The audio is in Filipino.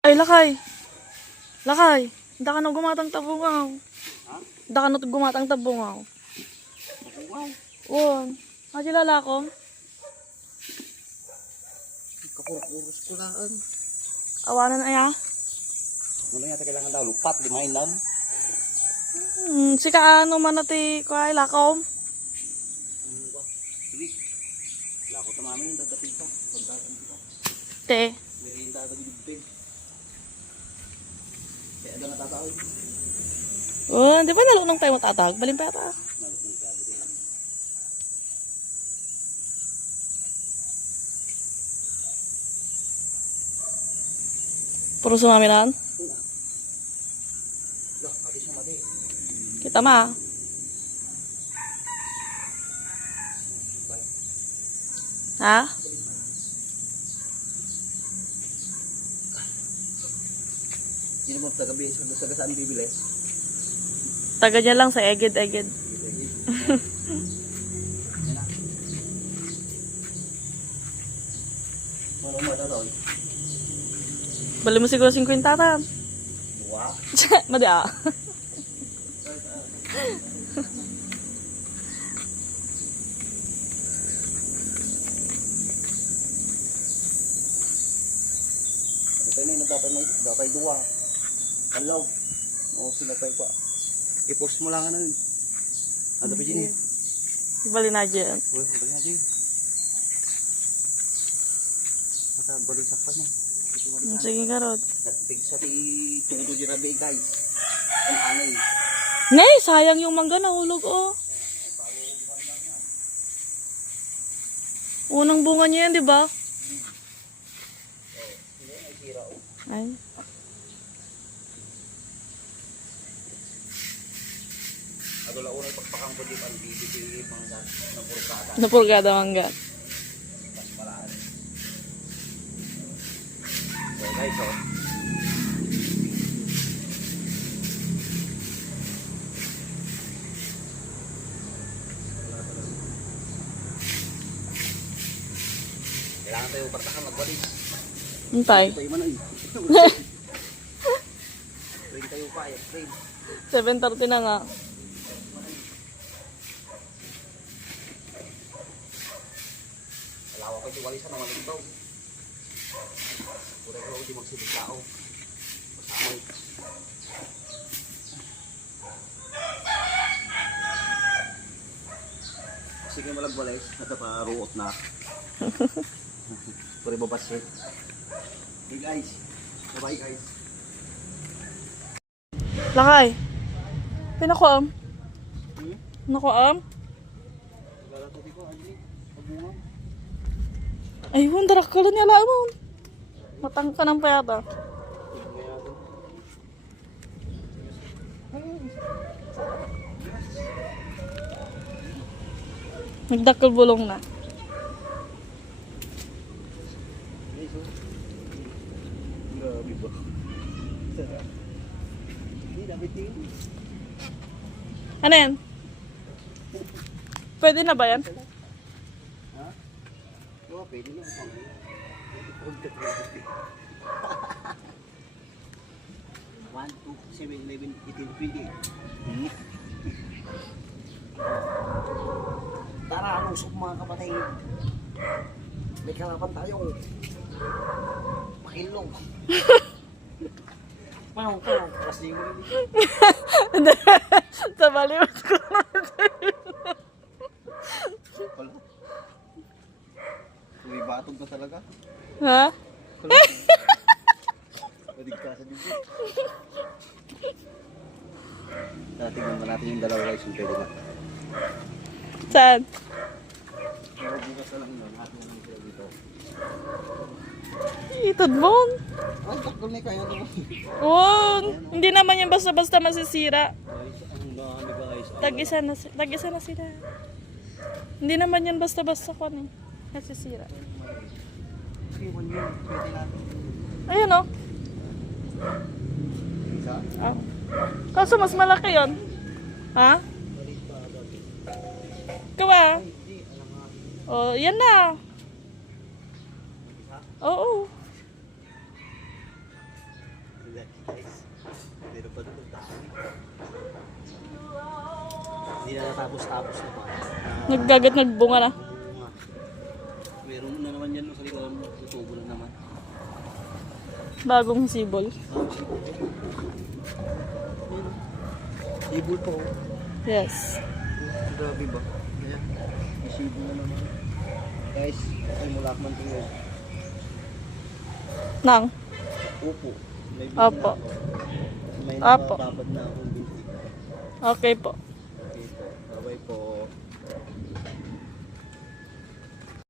Ay, lakay. Lakay. Handa ka na gumatang tabungaw. Ha? Handa ka na gumatang tabungaw. Tabungaw? Oo. Makilala ko. Kapuros ko lang. Awanan aya. Ano yata kailangan daw? Lupat, limahin lang. Si kaano man nati ko ay lakaw. Sige. Lakot na mami yung dadating ka. Pagdatan kita. Te. Meron dadating bibig. Kaya doon natatawid. Oh, di ba nalunong tayo matatag? Balim pa yata. Nalutong sabi ko lang. Puro sumaminan. Lah, atis na mati. Kita ma. Ha? Sino mo tagabi? Taga saan bibili? Taga niya lang sa eged-eged. Ano mo tatawid? Bali mo siguro 50 tan. Wow. Madi ah. Ito na yung dapat duwa. Kalaw. O sinapay ko. I-post mo lang ano yun. Ano pa dyan eh? Bali na dyan. Uy, bali na dyan. Balisak pa niya. Sige karot. Sa tungkol dyan rabi guys. Ang angay. Nay, sayang yung mangga nahulog oh. Unang bunga niya yan, di ba? Ay. Ako lang unang pagpakang ko dito ang bibig mangga ng purkada. Napurgada mangga. Mas malaan. So guys, oh. Kailangan tayo partakan magwalis. Hintay. Tayo man ay. Train tayo pa eh. Train. 7:30 na nga. Alawa ko yung walisan ng walang daw. Pura ko di magsilip tao. Pasamay. Sige malagwalis. Nata pa ruot na. Pura babas eh. Hey guys. Bye guys. Lakay. Pinakuam. Nakuam. Lalatuti ko, Andy. Pabunga. Ayun, darak ka lang nila mo. Matang ka ng payata. Nagdakal bulong na. Guys, oh. Grabe ba? Hindi, dapat tingin. Ano yan? Pwede na ba yan? Ha? Oo, pwede na. 1, 2, 7, 11, 18, 20. Tara, anong usok mga kapatid? May kalaban tayo. Pakilong. Paano? Kasi mo rin. Sa baliwat ko na. Wala. May batog na talaga. Ha? Madigkasan din po. Tingnan mo natin yung dalawa guys yung pwede na. Saan? Pero bukas na lang yun. Hato na lang sila dito. Itod mo. Ay, takdol na kaya naman. Wow, hindi naman yan basta-basta masisira. Guys, ang dami guys. Tag-isa na sila. Hindi naman yan basta-basta ko eh. Nasisira. Iwan yun. Pwede natin. Ayun oh. Isa? Ah. Kaso mas malaki yon. Ha? Kawa? Hindi, alam nga. Oh, yan na. Oo. Guys, meron pa doon dami. Hindi na natapos-tapos na pa. Naggagat, nagbunga na. Meron na naman yan sa likod. Tutubo na naman. Bagong sibol. Ibol pa oh. Yes. Grabe ba? Ayan. Isibol na naman. Guys, ay mula man tingin. Nang. Upo. May binti Opo. na ako. May Opo. nakababad na akong binti. Okay po. Okay po. Bye-bye po.